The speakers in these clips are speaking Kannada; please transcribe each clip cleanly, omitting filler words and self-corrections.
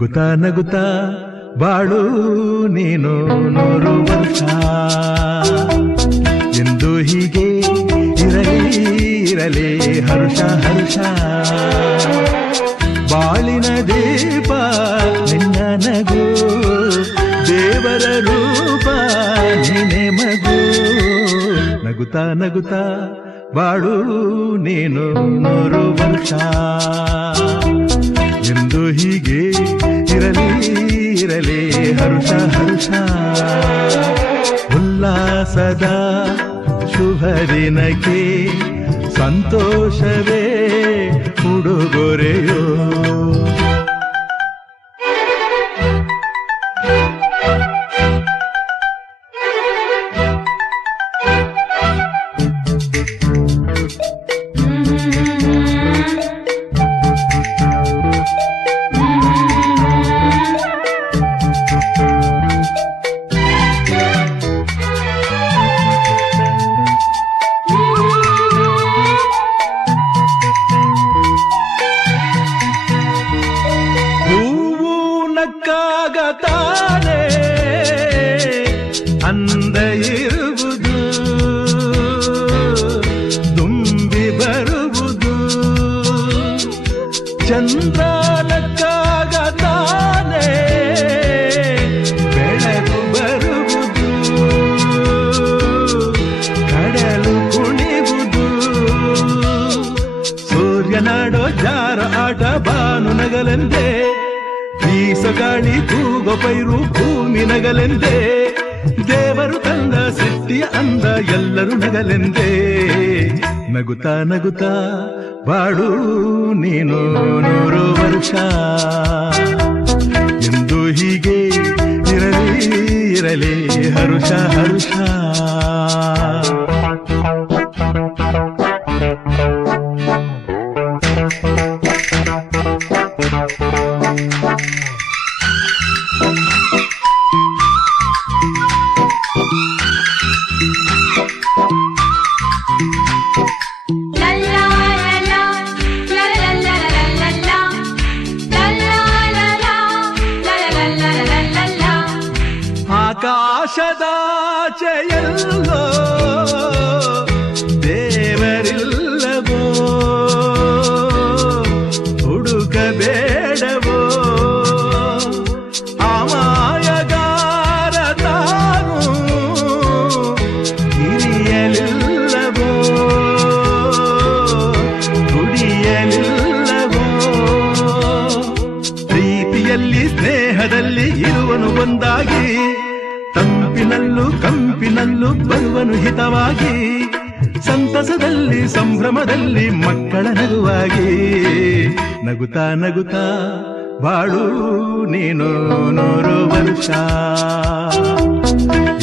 ನಗುತ್ತಾ ನಗುತ್ತಾ ಬಾಳು ನೀನು 100 ವರ್ಷ ಎಂದು ಹೀಗೆ ಇರಲಿ ಇರಲಿ ಹರ್ಷ ಹರ್ಷ ಬಾಳಿನ ದೀಪ ನಿನ್ನ ನಗು ದೇವರ ರೂಪ ನೀನೆ ಮಗು ನಗುತ್ತಾ ನಗುತ್ತಾ ಬಾಳು ನೀನು 100 ವರ್ಷ ಎಂದು ಹೀಗೆ ಇರಲಿ ಇರಲಿ ಹರ್ಷ ಹರ್ಷ ಉಲ್ಲಾಸದ ಶುಭ ದಿನಕ್ಕೆ ಸಂತೋಷವೇ ಉಡುಗೊರೆಯೋ ನಕ್ಕಾಗತಾನೆ ಅಂದ ಇರುವುದು ತುಂಬಿ ಬರುವುದು ಚಂದ್ರ ನಕ್ಕಾಗತಾನೆ ಬೆಳಕು ಬರುವುದು ಕಡಲು ಕುಣಿವುದು ಸೂರ್ಯನಾಡೋ ಜಾರ ಆಟ ಬಾನು ನಗಲೆಂದೇ ಬೀಸಗಾಳಿ ತೂಗೋ ಪೈರು ಭೂಮಿ ನಗಲೆಂದೇ ದೇವರು ತಂದ ಸೃಷ್ಟಿಯ ಅಂದ ಎಲ್ಲರೂ ನಗಲೆಂದೇ ನಗುತ್ತಾ ನಗುತ್ತಾ ಬಾಳು ನೀನು 100 ವರ್ಷ ಎಂದು ಹೀಗೆ ಇರಲಿ ಇರಲಿ ಹರ್ಷ ಹರ್ಷ ಆಕಾಶದಾಚೆಯಲ್ಲೋ ದೇವರಿಲ್ಲವೋ ಹುಡುಕಬೇಡವೋ ಅಮಾಯಗಾರ ತಾನು ಹಿರಿಯಲಿಲ್ಲವೋ ಕುಡಿಯಲಿಲ್ಲವೋ ಪ್ರೀತಿಯಲ್ಲಿ ಸ್ನೇಹದಲ್ಲಿ ಇರುವನು ಒಂದಾಗಿ ತಂಪಿನಲ್ಲೂ ಕಂಪಿನಲ್ಲೂ ಬರುವನು ಹಿತವಾಗಿ ಸಂತಸದಲ್ಲಿ ಸಂಭ್ರಮದಲ್ಲಿ ಮಕ್ಕಳ ನಗುವಾಗಿ ನಗುತ್ತಾ ನಗುತ್ತಾ ಬಾಳು ನೀನು 100 ವರ್ಷ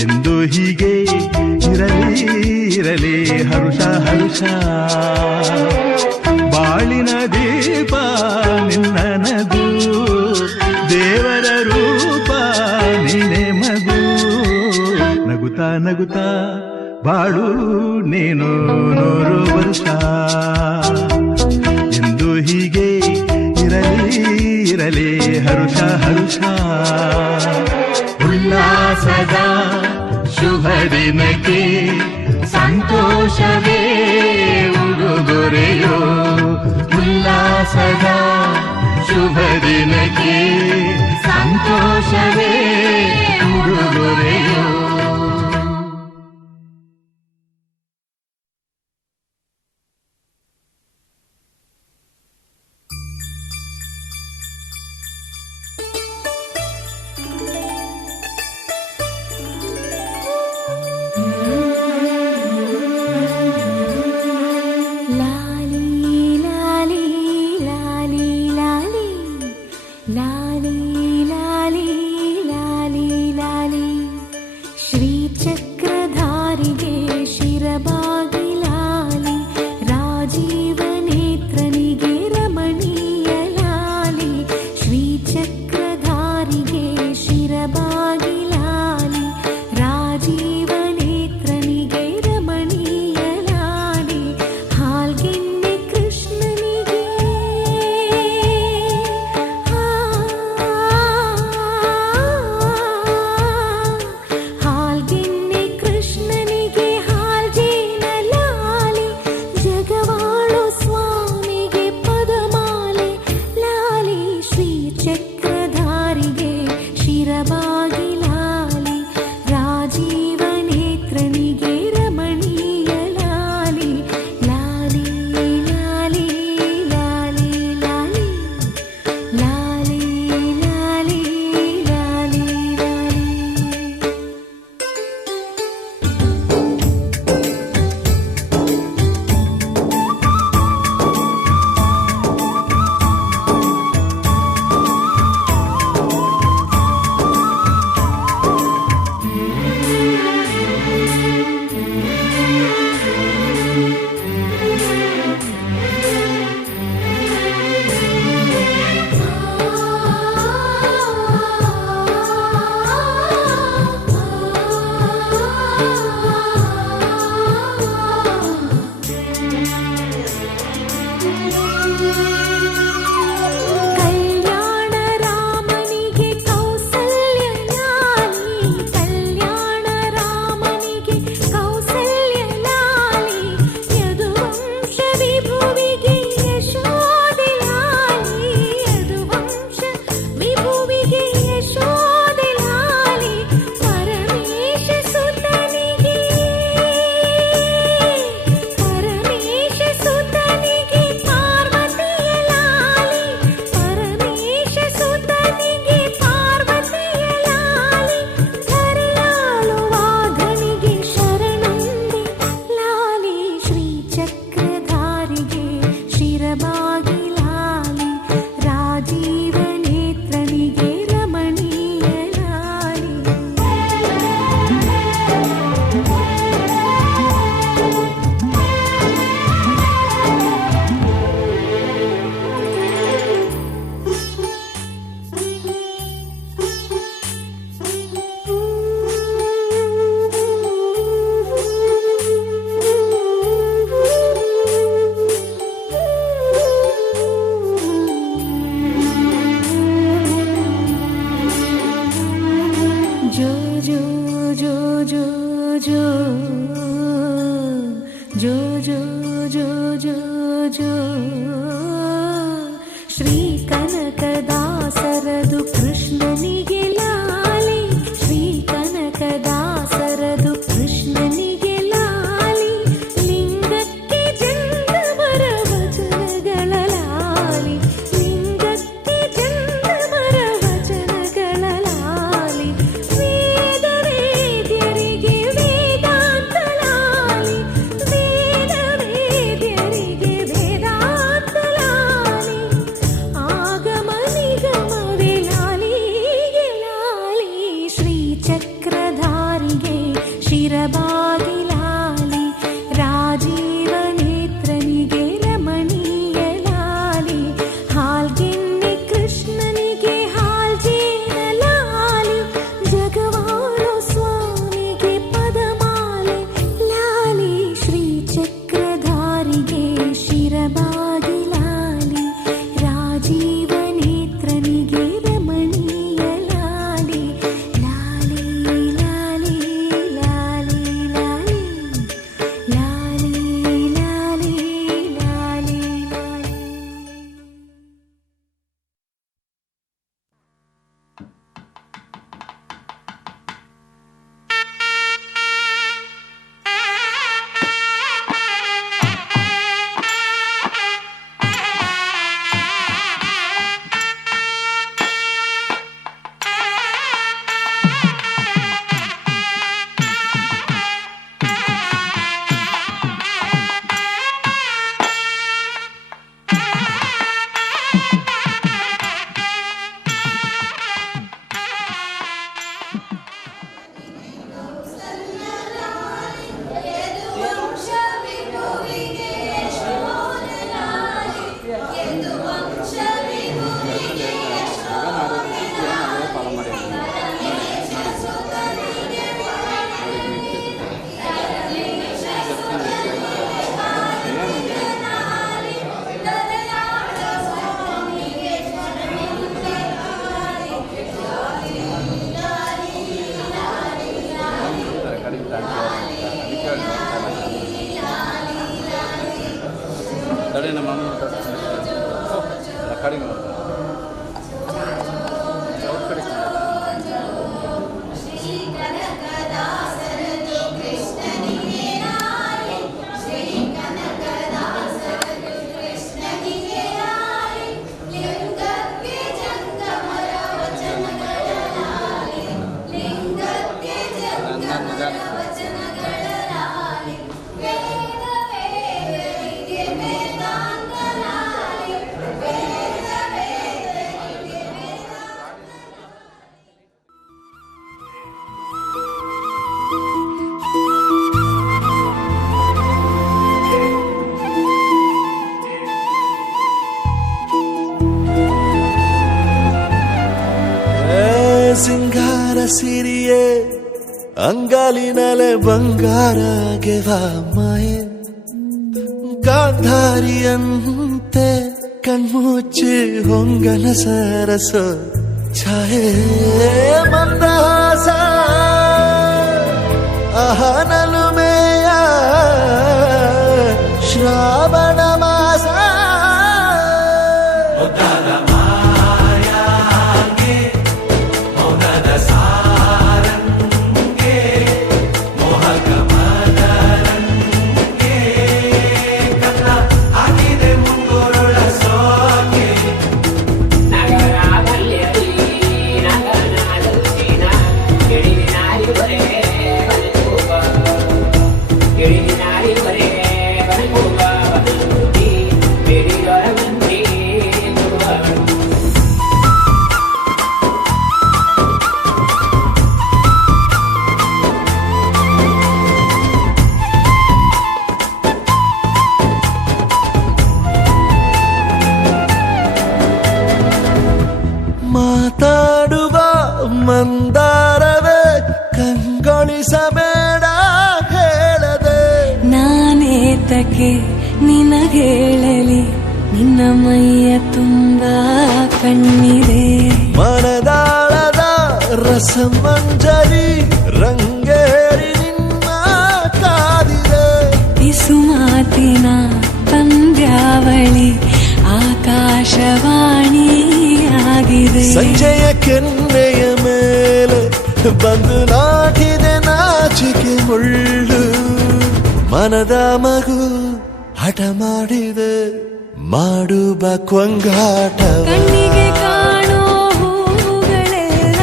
ಎಂದು ಹೀಗೆ ಇರಲಿ ಇರಲಿ ಹರ್ಷ ಹರ್ಷ ಬಾಳಿನ ದೀಪ ನಿನ್ನ ನಗು ದೇವರ ರೂಪ ನೀನೆ ಮಗು ನಗುತ್ತಾ ನಗುತ್ತಾ ಬಾಳು ನೀನು 100 ವರ್ಷ ಎಂದು ಹೀಗೆ ಇರಲಿ ಇರಲಿ ಹರ್ಷ ಹರ್ಷ ಉಲ್ಲಾಸದ ಶುಭ ದಿನಕ್ಕೆ ಸಂತೋಷವೇ ಉಡುಗೊರೆಯೋ ಉಲ್ಲಾಸದ ಶುಭ ದಿನಕ್ಕೆ ಸಂತೋಷವೇ ಉಡುಗೊರೆಯೋ ಜೋ ಶ್ರೀ ಕನಕದಾಸರದು ಕೃಷ್ಣನಿಗೆ ಲಾಲಿ, ಶ್ರೀ ಕನಕದಾಸರದು ಕೃಷ್ಣನಿಗೆ ಲಾಲಿ, ಲಿಂಗಕ್ಕೆ ಜಂಗಮರ ವಚನಗಳ ಲಾಲಿ, ಲಿಂಗಕ್ಕೆ ಜಂಗಮರ ವಚನಗಳ ಲಾಲಿ, ವೇದ ವೇದ್ಯರಿಗೆ ವೇದಾಂತ ಲಾಲಿ, ವೇದ ವೇದ್ಯರಿಗೆ ವೇದಾಂತ ಲಾಲಿ, ಆಗಮ ನಿಗಮವೇ ಲಾಲಿಗೆ ಲಾಲಿ, ಶ್ರೀ ಚಕ್ರಧಾರಿಗೆ ಶಿರಬಾಗಿ ಲಾಲಿ, ರಾಜೀವ ನೇತ್ರನಿಗೆ ರಮಣೀಯ ಲಾಲಿ, ಹಾಲ್ಗೆನ್ನೆ ಕೃಷ್ಣನಿಗೆ ಹಾಲ್ಜೇನ ಲಾಲಿ, ಜಗವಾಳೋ ಸ್ವಾಮಿಗೆ ಪದಮಾಲೆ ಲಾಲಿ, ಶ್ರೀ ಚಕ್ರಧಾರಿಗೆ ಶಿರಬಾಗಿ ಲಾಲಿ, ರಾಜೀವ ನೇತ್ರನಿಗೆ ರಮಣೀಯ ಲಾಲಿ, ಲಾಲಿ ಲಾಲಿ ಲಾಲಿ ಲಾಲಿ, ಲಾಲಿ ಲಾಲಿ ಲಾಲಿ ಲಾಲಿ. ತಡೆ ನಮ್ಮ ಕಡಿಮೆ ಸಿಂಗಾರ ಸಿರಿಯೇ ಅಂಗಾಲಿನಲೆ ಬಂಗಾರ ಗೆವಾ ಮಾಯೆ, ಗಾಂಧಾರಿಯಂತೆ ಕಣ್ಮುಚ್ಚಿ ಹೊಂಗನ ಸರಸ ಛಾಯೆ, ಮಂದಹಾಸ ಅಹನಲುಮೆಯ ಶ್ರಾವಣ ಮಾಸ, ಮಾತಾಡುವ ಮಂದಾರವೇ ಕಂಗೊಳಿಸಬೇಡ ಹೇಳದೆ, ನಾನೇತಕ್ಕೆ ನಿನಗೇಳಲಿ, ನಿನ್ನ ಮೈಯ ತುಂಬ ಕಣ್ಣಿದೆ, ಮನದಾಳದ ರಸಮಂಜರಿ ರಂಗೇರಿ ನಿನ್ನ ಕಾದಿದೆ, ಇಸು ಮಾತಿನ ಪಂದ್ಯ ಕರಾವಳಿ ಆಕಾಶವಾಣಿ ಆಗಿದೆ. ಸಂಜೆಯ ಕೆನ್ನೆಯ ಮೇಲೆ ಬಂದು ನಾಟಿದೆ ನಾಚಿಕೆ ಮುಳ್ಳು. ಮನದ ಮಗು ಹಠ ಮಾಡಿದೆ ಮಾಡುವ ಕೊಂಗಾಟವ. ಕಣ್ಣಿಗೆ ಕಾಣೋ ಹೂಗಳೆಲ್ಲ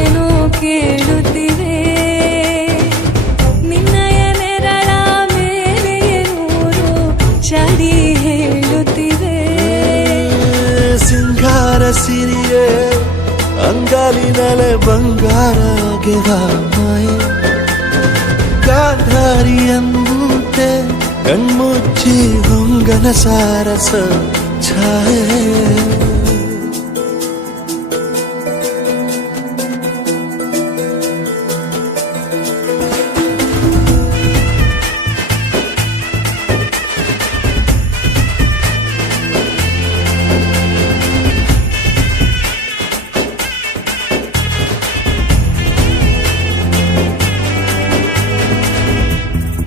ಏನೋ ಕೇಳುತ್ತಿವೆ. ನಿನ್ನಯ ನೆರಳ ಮೇಲೆ ನೂರು ಚಾಡಿ ಹೇಳುತ್ತಿವೆ. ಸಿಂಗಾರ ಸಿರಿಯೇ ಅಂಗಾಲಿನಲೆ ಬಂಗಾರ ಗೆರಾಮಯ. ಗಾಂಧಾರಿ ಎಂಬುತ್ತೆ ಕಣ್ಮುಚ್ಚಿ ಹೊಂಗನ ಸಾರಸ ಛಾಯೆ.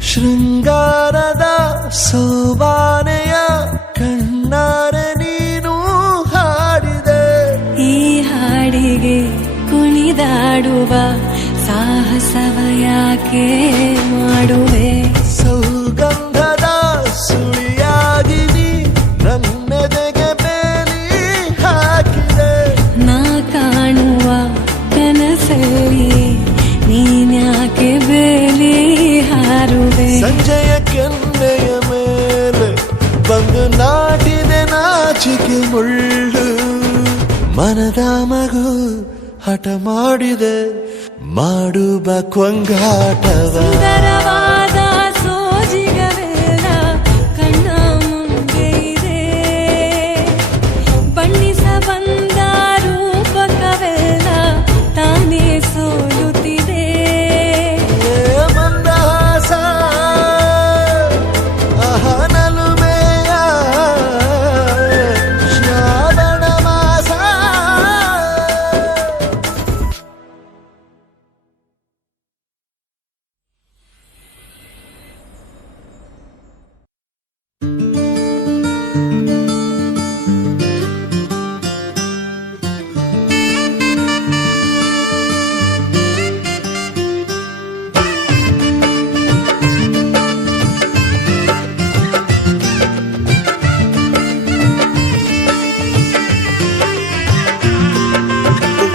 ಶೃಂಗಾರದ ಸೋಬಾನೆಯ ಕಣ್ಣಾರೆ ನೀನು ಹಾಡಿದೆ. ಈ ಹಾಡಿಗೆ ಕುಣಿದಾಡುವ ಸಾಹಸವ ಯಾಕೆ ಮಾಡುವೆ. ಸೌಗಂಧದ ಸುಳಿಯಾಗಿ ನೀ ನನ್ನೆದೆಗೆ ಬೇಲಿ ಹಾಕಿದೆ. ನಾ ಕಾಣುವ ಕನಸಲ್ಲಿ ನೀನ್ಯಾಕೆ ಬೇಲಿ ಹಾರುವೆ. ಸಂಜೆಯ ಕೆನ್ನೆಯ ಮೇಲೆ ಬಂದು ನಾಟಿದೆ ನಾಚಿಕೆ ಮುಳ್ಳು. ಮನದ ಮಗು ಹಠ ಮಾಡಿದೆ ಮಾಡುವ ಕೊಂಗಾಟವ. ಸುಂದರವಾದ ಸೋಜಿಗವೆಲ್ಲ ಕಣ್ಣ ಮುಂದೆ ಇದೆ. ಬಣ್ಣಿಸ ಬಂದ ರೂಪಕವೆಲ್ಲ ತಾನೇ ಸೋಲುತ್ತಿದೆ. ಮಂದಹಾಸ ಅಹನಲುಮೆಯ ಶ್ರಾವಣ ಮಾಸ.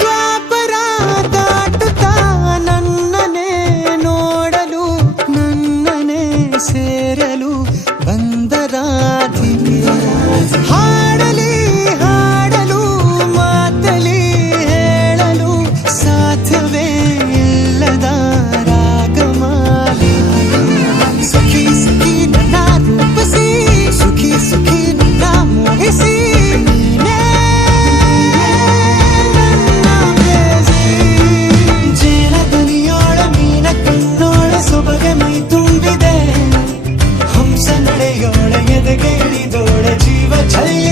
ದ್ವಾಪರ ದಾಟುತ್ತಾ ನನ್ನನೆ ನೋಡಲು ನನ್ನನೆ ಸೇರಲು ಬಂದ ರಾಧಿಕೆ. ಹಾಡಲಿ ಹಾಡಲು ಮಾತಲಿ ಹೇಳಲು ಸಾಧ್ಯವೇ ಇಲ್ಲದ ರಾಗಮಾಲಿ. ಸುಖಿ ಸುಖಿ ನನ್ನ ರೂಪಿಸಿ ಸುಖಿ ಸುಖಿ ನನ್ನ ಮೋಹಿಸಿ ನೀನೇ ಜೇಲದನಿಯೋಳ ಮೀನ ಕಣ್ಣೋಳ ಸೊಬಗೆ ಮೈ ತುಂಬಿದೆ. ಹಂಸ ನಡೆಯೋಳ ಎದೆಗೆ ಇಳಿದೋಳ ಜೀವ ಚಲ್ಯ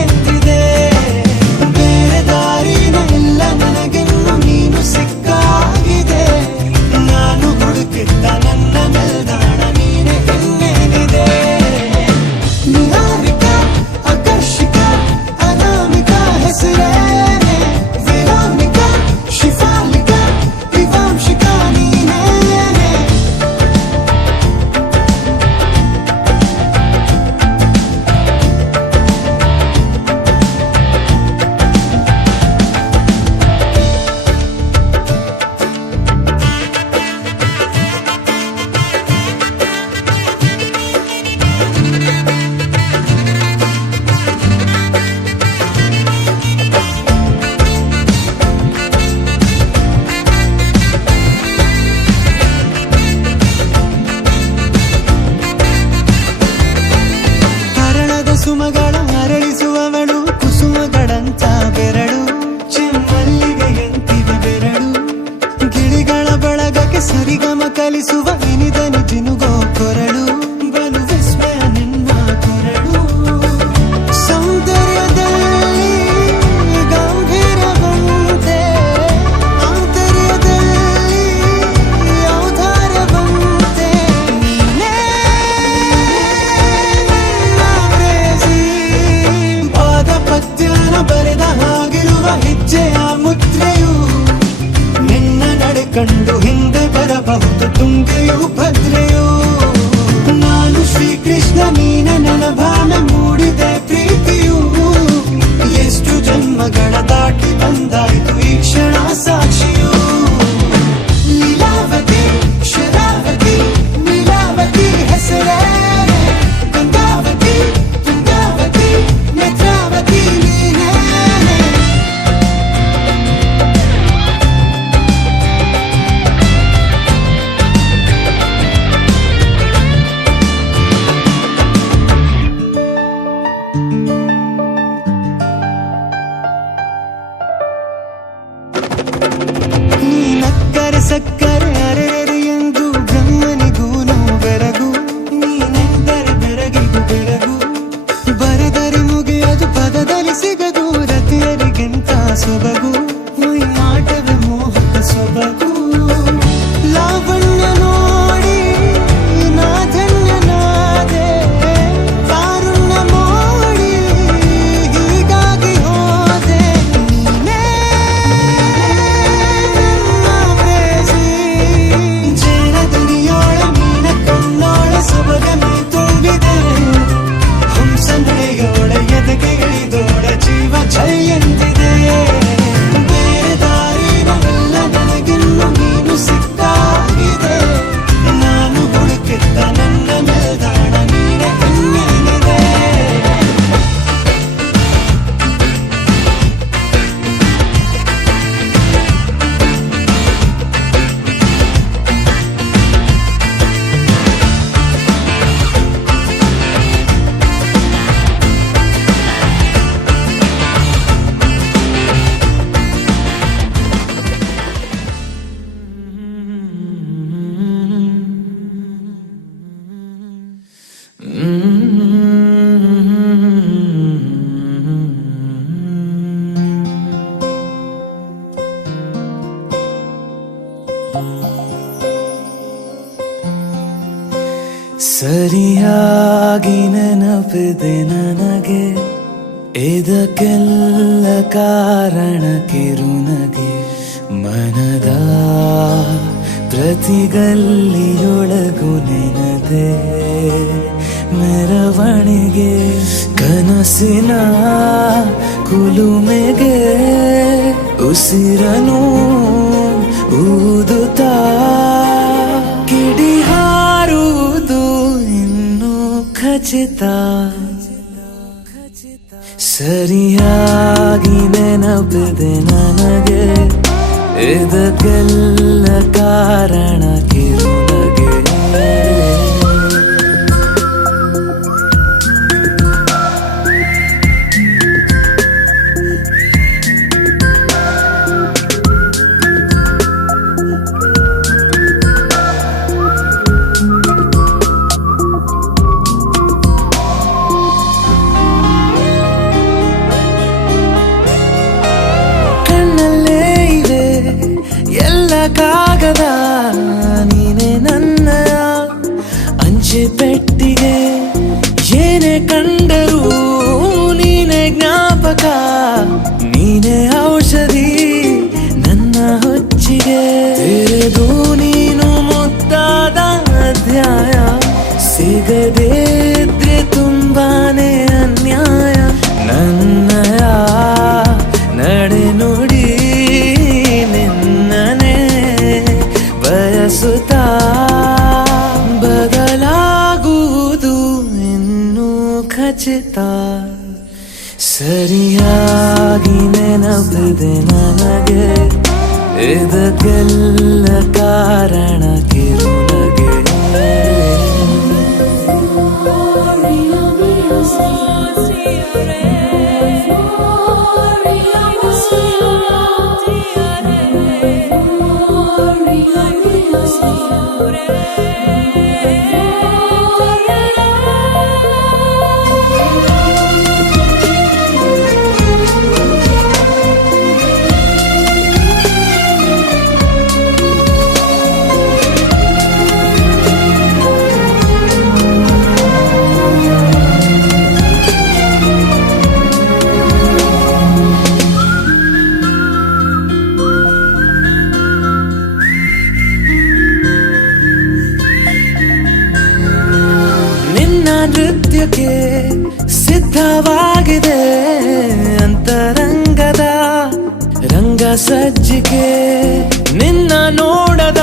ಸಿಗದು ರತಿಯರಿಗಿಂತ ಸೊಬಗು ಮೈ ಆಟವೇ ಮೋಹಕ ಸೊಬಗು ಲಾವಣ್ಯ ನೋಡಿ ನಾ ಧನ್ಯನಾದೆ ಕಾರುಣ್ಯ ಮೋಡಿ ಹೀಗಾಗಿ ಹೋದೆ ನೀನೇ ನನ್ನ ಪ್ರೇಸಿ ಜೇನ ದನಿಯೋಳ ಮೀನ ಕಣ್ಣೋಳ ಸೊಬಗ ಮೈ ತುಂಬಿದೆ ಹಂಸ ನಡೆಯೋಳ ಎದೆಗೆ ಇಳಿದೋಳ ಜೀವ ಜೈ ಎಂದಿದೆ ಬೇರೆ ದಾರಿನವೆಲ್ಲ ನನಗಿನ್ನು ನೀನು ಸಿಕ್ಕಾಗಿದೆ ನಾನು ಹುಡುಕಿದ್ದ ನನ್ನ ನಿಲ್ದಾಣ ನೀನೆ ಇನ್ನೇನಿದೆ ಸರಿಯಾಗಿ ನೆನಪಿದೆ ನನಗೆ ಇದಕ್ಕೆಲ್ಲ ಕಾರಣ ಕಿರುನಗೆ ಮನದ ಪ್ರತಿಗಲ್ಲಿಯೊಳಗು ನೆನದೆ ಮೆರವಣಿಗೆ ಕನಸಿನ ಕುಲುಮೆಗೆ ಉಸಿರನು ಊದುತ್ತಾ ಕಿಡಿ ಹಾರುವುದು ಇನ್ನು ಖಚಿತ ಸರಿಯಾಗಿ ನೆನಪಿದೆ ನನಗೆ ಇದಕ್ಕೆಲ್ಲ ಕಾರಣ ಕಿರುನಗೆ ಕಾಗದ ನೀನೆ ನನ್ನ ಅಂಚೆ ಪೆಟ್ಟಿಗೆ ಏನೇ ಕಂಡರೂ ನೀನೆ ಜ್ಞಾಪಕ ನೀನೆ ಔಷಧಿ ನನ್ನ ಹೊಚ್ಚಿಗೆ ತೆರೆದು ನೀನು ಮುದ್ದಾದ ಅಧ್ಯಾಯ ಸಿಗದೇ ಇದ್ರೆ ತುಂಬಾನೇ ಅನ್ಯಾಯ ನನ್ನಯ ನಡೆ ನುಡಿ ಬಯಸುತ್ತಾ ಬದಲಾಗುವುದು ಇನ್ನೂ ಖಚಿತ ಸರಿಯಾಗಿ ನೆನಪಿದೆ ನನಗೆ ಇದಕ್ಕೆಲ್ಲ ಕಾರಣ ಕಿರುನಗೆ ನೃತ್ಯಕ್ಕೆ ಸಿದ್ಧವಾಗಿದೆ ಅಂತರಂಗದ ರಂಗ ಸಜ್ಜಿಕೆ ನಿನ್ನ ನೋಡದ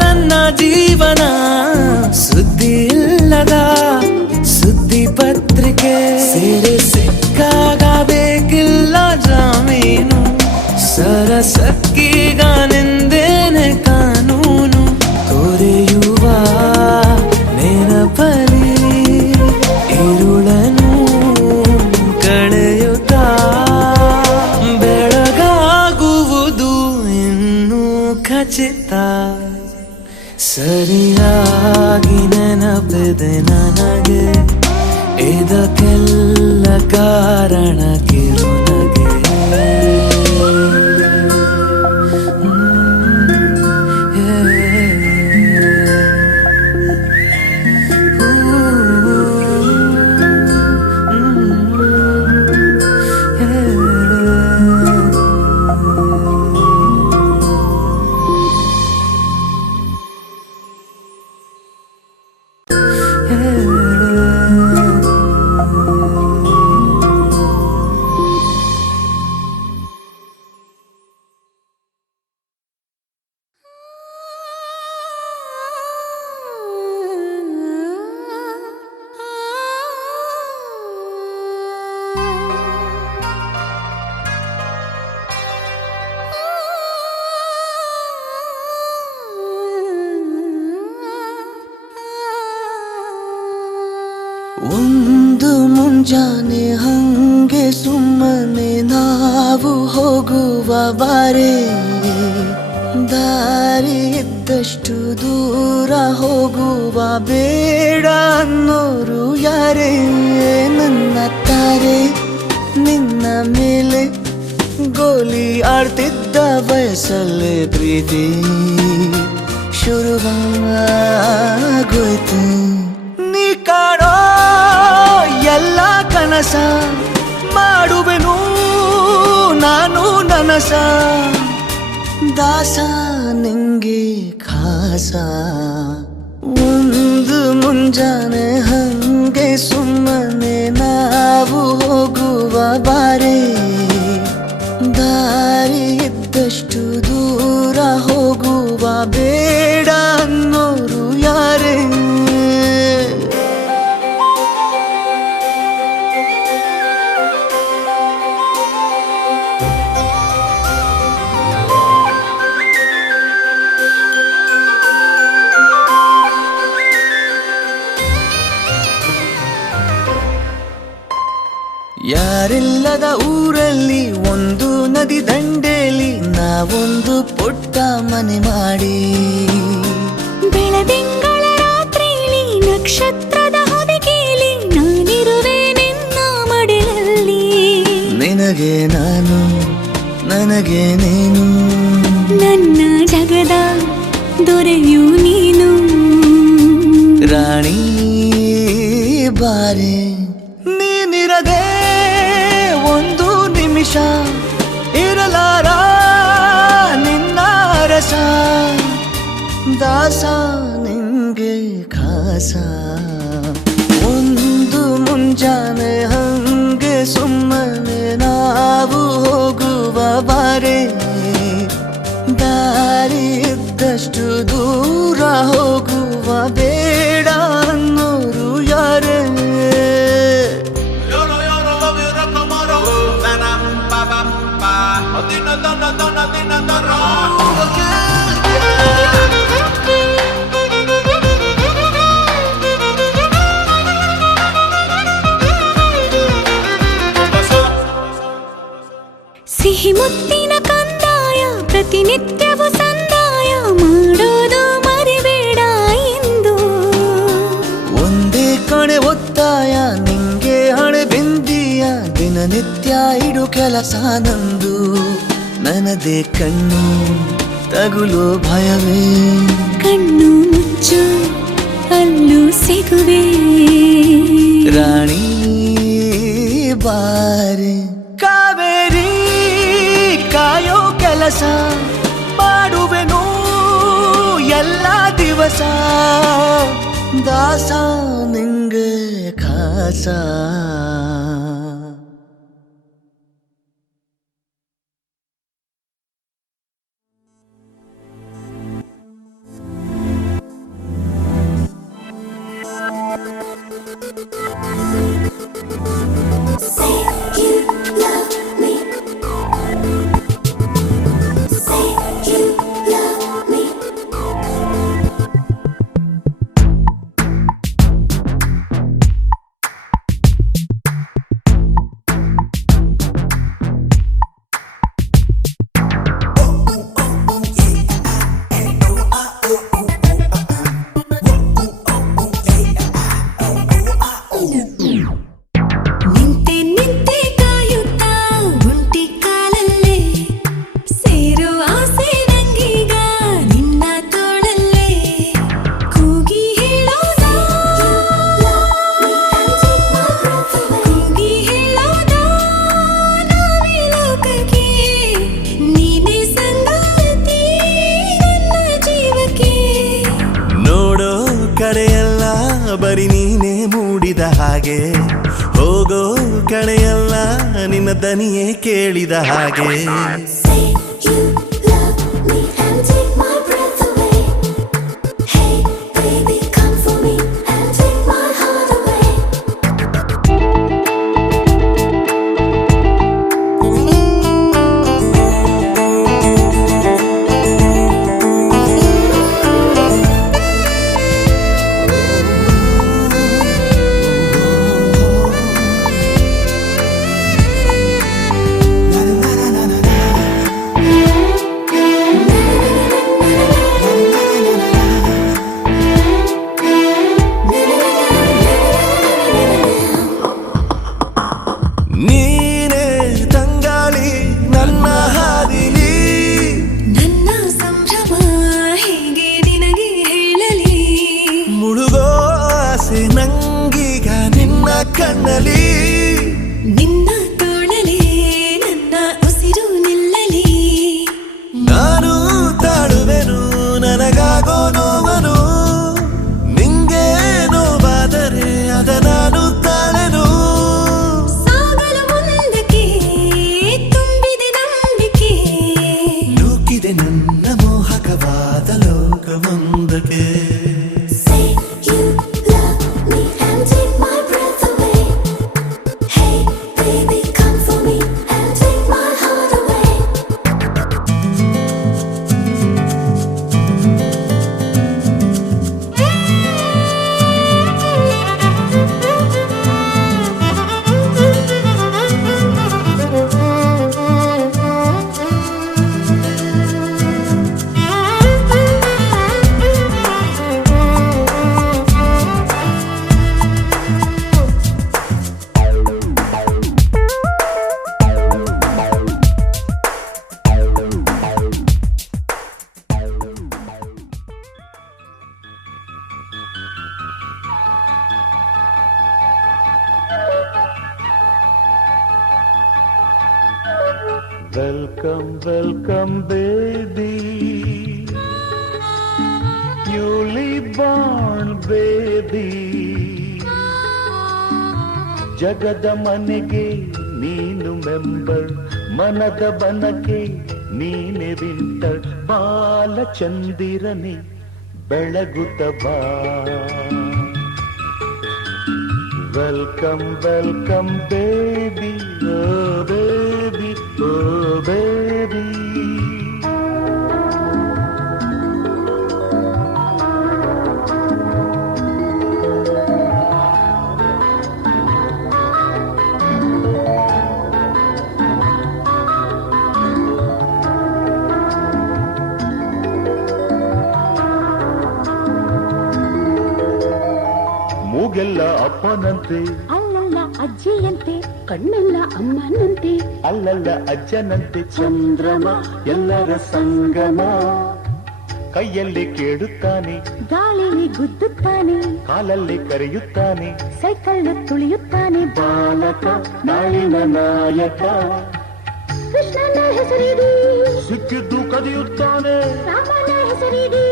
ನನ್ನ ಜೀವನ ಸುದ್ದಿ ಇಲ್ಲದ ಸುದ್ದಿ ಪತ್ರಿಕೆ ಸೇರೆ ಸಿಕ್ಕಾಗ ಬೇಕಿಲ್ಲ ಜಾಮೀನು ಸರಸಕ್ಕೀಗ ನಿಂದೇನೆ ಕಾನೂನು ತೊರೆಯುವ ನೆನಪಲಿ ഇരുളനു ಕಳೆಯುತ್ತಾ ಬೆಳಗಾಗುವುದು ಇನ್ನೂ ಖಚಿತ ಸರಿಯಾಗಿ ನೆನಪಿದೆ ನನಗೆ ಇದಕ್ಕೆಲ್ಲ ಕಾರಣ ಒಂದು ಮುಂಜಾನೆ ಹಂಗೆ ಸುಮ್ಮನೆ ನಾವು ಹೋಗುವ ಬಾರೆ, ದಾರಿ ಇದ್ದಷ್ಟು ದೂರ ಹೋಗುವ ಬೇಡ ಅನ್ನೋರು ಯಾರೇ. ನನ್ನ ತಾರೆ ನಿನ್ನ ಮೇಲೆ ಗೋಲಿ ಆಡ್ತಿದ್ದ ವಯಸ್ಸಲ್ಲೇ ಪ್ರೀತಿ ಶುರುವಾಗೋಯ್ತು. ನೀ ಕಾಣೋ ಎಲ್ಲ ಕನಸ ಮಾಡುವೆನು ನಾನು ನನಸ, ದಾಸ ನಿಂಗೆ ಖಾಸ. ಒಂದು ಮುಂಜಾನೆ ಹಂಗೆ ಸುಮ್ಮನೆ ನಾವು ಹೋಗುವ ಬಾರೆ, ದಾರಿ ಇದ್ದಷ್ಟು ದೂರ ಹೋಗುವ ಬೇಡ ಅನ್ನೋರು ಯಾರೇ. ಯಾರಿಲ್ಲದ ಊರಲ್ಲಿ ಒಂದು ನದಿ ದಂಡೆಯಲ್ಲಿ ನಾವೊಂದು ಪುಟ್ಟ ಮನೆ ಮಾಡಿ, ಬೆಳದಿಂಗಳ ರಾತ್ರಿಲಿ ನಕ್ಷತ್ರದ ಹೊದಿಕೆಯಲ್ಲಿ ನಾನಿರುವೆ ನಿನ್ನ ಮಡಿಲಲ್ಲಿ. ನಿನಗೆ ನಾನು ನನಗೆ ನೀನು, ನನ್ನ ಜಗದ ದೊರೆಯು ನೀನು. ರಾಣಿ ಬಾರೆ ನೀನಿರದೆ ಒಂದು ನಿಮಿಷ ಇರಲಾರ ನಿನ್ನ ರಸ, ದಾಸ ನಿಂಗೆ ಖಾಸ. ಒಂದು ಮುಂಜಾನೆ ಹಂಗೆ ಸುಮ್ಮನೆ ನಾವು ಹೋಗುವ ಬಾರೆ, ದಾರಿ ಇದ್ದಷ್ಟು ದೂರ ಹೋಗುವ ಬೇಡ ಅನ್ನೋರು ಯಾರೇ. ಸಿಹಿ ಮುತ್ತಿನ ಕಂದಾಯ ಪ್ರತಿನಿತ್ಯವೂ ಸಂದಾಯ ಮಾಡೋದು ಮರಿಬೇಡ ಎಂದು. ಒಂದೇ ಕಣೆ ಒತ್ತಾಯ ನಿಂಗೆ ಹಣೆ ಬಿಂದಿಯ, ದಿನನಿತ್ಯ ಇಡು ಕೆಲಸ ನಂದು. ನನ್ನದೇ ಕಣ್ಣು ತಗುಲು ಭಯವೇ, ಕಣ್ಣು ಮುಚ್ಚು ಅಲ್ಲೂ ಸಿಗುವೆ. ರಾಣಿ ಬಾರೆ ಕಾವೇರಿ ಕಾಯೋ ಕೆಲಸ ಮಾಡುವೆನು ಎಲ್ಲ ದಿವಸ, ದಾಸ ನಿಂಗೆ ಖಾಸ. ಬರಿ ನೀನೇ ಮೂಡಿದ ಹಾಗೆ, ಹೋಗೋ ಕಳೆಯಲ್ಲ ನಿನ್ನ ದನಿಯೇ ಕೇಳಿದ ಹಾಗೆ. ನೀನೇ ತಂಗಾಳಿ ನನ್ನ ಹಾದಿಲಿ. ನನ್ನ ಸಂಭ್ರಮ ಹೇಗೆ ನಿನಗೆ ಹೇಳಲಿ. ಮುಳುಗೋ ಆಸೆ ನಂಗೀಗ ನಿನ್ನ ಕಣ್ಣಲಿ. ನಿನ್ನ ತೋಳಲೇ ನನ್ನ ಉಸಿರು ನಿಲ್ಲಲಿ. ನಾನು ತಾಳುವೆನು ನನಗಾಗೋ ನೋವನು. ನಿಂಗೆ ನೋವಾದರೆ ಅದ ನಾನು ತಾಳೆನು. ಸಾಗಲು ಮುಂದಕ್ಕೆ ತುಂಬಿದೆ ನಂಬಿಕೆ. ನೂಕಿದೆ ನನ್ನ ಮೋಹಕವಾದ ಲೋಕವೊಂದಕ್ಕೆ. Say you love me and take my breath away. Hey baby come for me and take my heart away. Welcome, welcome, baby. Newly born baby. ಜಗದ ಮನೆಗೆ ನೀನು ಮೆಂಬರ್, ಮನದ ಬನಕೆ ನೀನೆ ವಿಂಟರ್. ಬಾಲಚಂದಿರನೆ ಬೆಳಗುತ್ತ ಬಾ. Welcome welcome baby, oh baby, oh baby. ಮೂಗೆಲ್ಲ ಅಪ್ಪನಂತೆ, ಅಲ್ಲಲ್ಲ ಅಜ್ಜಿಯಂತೆ, ಕಣ್ಣೆಲ್ಲ ಅಮ್ಮನಂತೆ, ಅಲ್ಲಲ್ಲ ಅಜ್ಜನಂತೆ. ಚಂದ್ರಮ ಎಲ್ಲರ ಸಂಗಮ, ಕೈಯಲ್ಲಿ ಕೇಳುತ್ತಾನೆ, ಗಾಳಿಲಿ ಗುದ್ದುತ್ತಾನೆ, ಕಾಲಲ್ಲಿ ಕರೆಯುತ್ತಾನೆ. ಸೈಕಲ್ ತುಳಿಯುತ್ತಾನೆ. ಬಾಲಕ ನಾಳಿನ ನಾಯಕ, ಕೃಷ್ಣನ ಹೆಸರಿಡಿ, ಸಿಕ್ಕಿದ್ದು ಕದಿಯುತ್ತಾನೆ, ರಾಮನ ಹೆಸರಿಡಿ,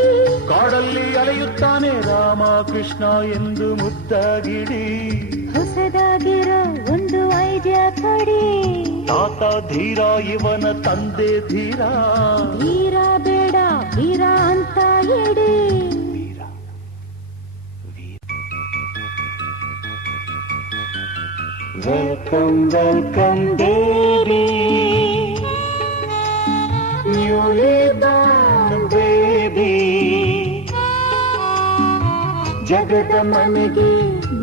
ಕಾಡಲ್ಲಿ ಅಲೆಯುತ್ತಾನೆ. ರಾಮ ಕೃಷ್ಣ ಎಂದು ಮುದ್ದಾಗಿಡಿ. ಹೊಸದಾಗಿರೋ ಒಂದು ಐಡಿಯಾ ಕೊಡಿ. ತಾತ ಧೀರ, ಇವನ ತಂದೆ ಧೀರ. ಧೀರ ಬೇಡ ವೀರ ಅಂತ ಹೇಳಿ. Welcome welcome baby, newly Born baby. ಜಗದ ಮನೆಗೆ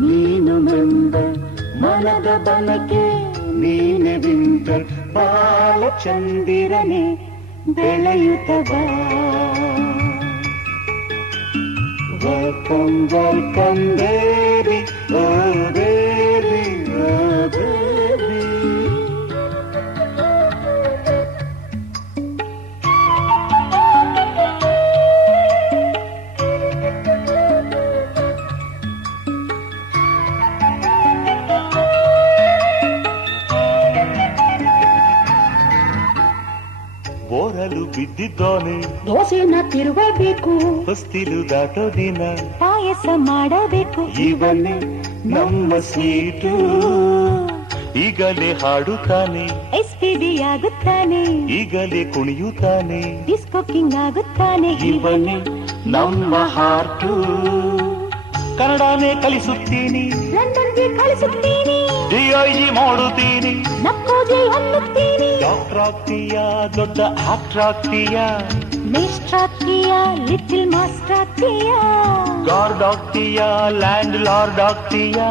ನೀನು ಮೆಂಬರ್, ಮನದ ಬನಕೆ ನೀನೆ ವಿಂಟರ್. ಬಾಲಚಂದಿರನೆ ಬೆಳೆಯುತ್ತ ಬಾ. Welcome welcome baby, oh baby, oh baby. ಬೋರಲು ಬಿದ್ದಿದ್ದಾನೆ, ದೋಸೆನ ತಿರುವಬೇಕು, ಹೊಸ್ತಿಲು ದಾಟೋ ದಿನ ಪಾಯಸ ಮಾಡಬೇಕು. ಇವನೇ ನಮ್ಮ ಸ್ವೀಟು, ಈಗಲೇ ಹಾಡುತ್ತಾನೆ, SPB ಆಗುತ್ತಾನೆ, ಈಗಲೇ ಕುಣಿಯುತ್ತಾನೆ. Disco king ಆಗುತ್ತಾನೆ. ಇವನೇ ನಮ್ಮ ಹಾರ್ಟು, ಕನ್ನಡನೇ ಕಲಿಸುತ್ತೀನಿ, ಲಂಡನ್ಗೆ ಕಳಿಸುತ್ತೀನಿ, DIG ಮಾಡುತ್ತೀನಿ. ನಕ್ಕೋಜೆ ಅನ್ನುತ್ತೀನಿ. ಡಾಕ್ಟರ್ ಆಗ್ತೀಯಾ, ದೊಡ್ಡ ಆಕ್ಟರ್ ಆಗ್ತೀಯಾ, ಮೇಸ್ಟ್ರ್ ಆಗ್ತೀಯಾ, ಲಿಟಲ್ ಮಾಸ್ಟರ್ ಆಗ್ತೀಯಾ, ಗಾರ್ಡ್ ಆಗ್ತೀಯಾ, ಲ್ಯಾಂಡ್ ಲಾರ್ಡ್ ಆಗ್ತೀಯಾ.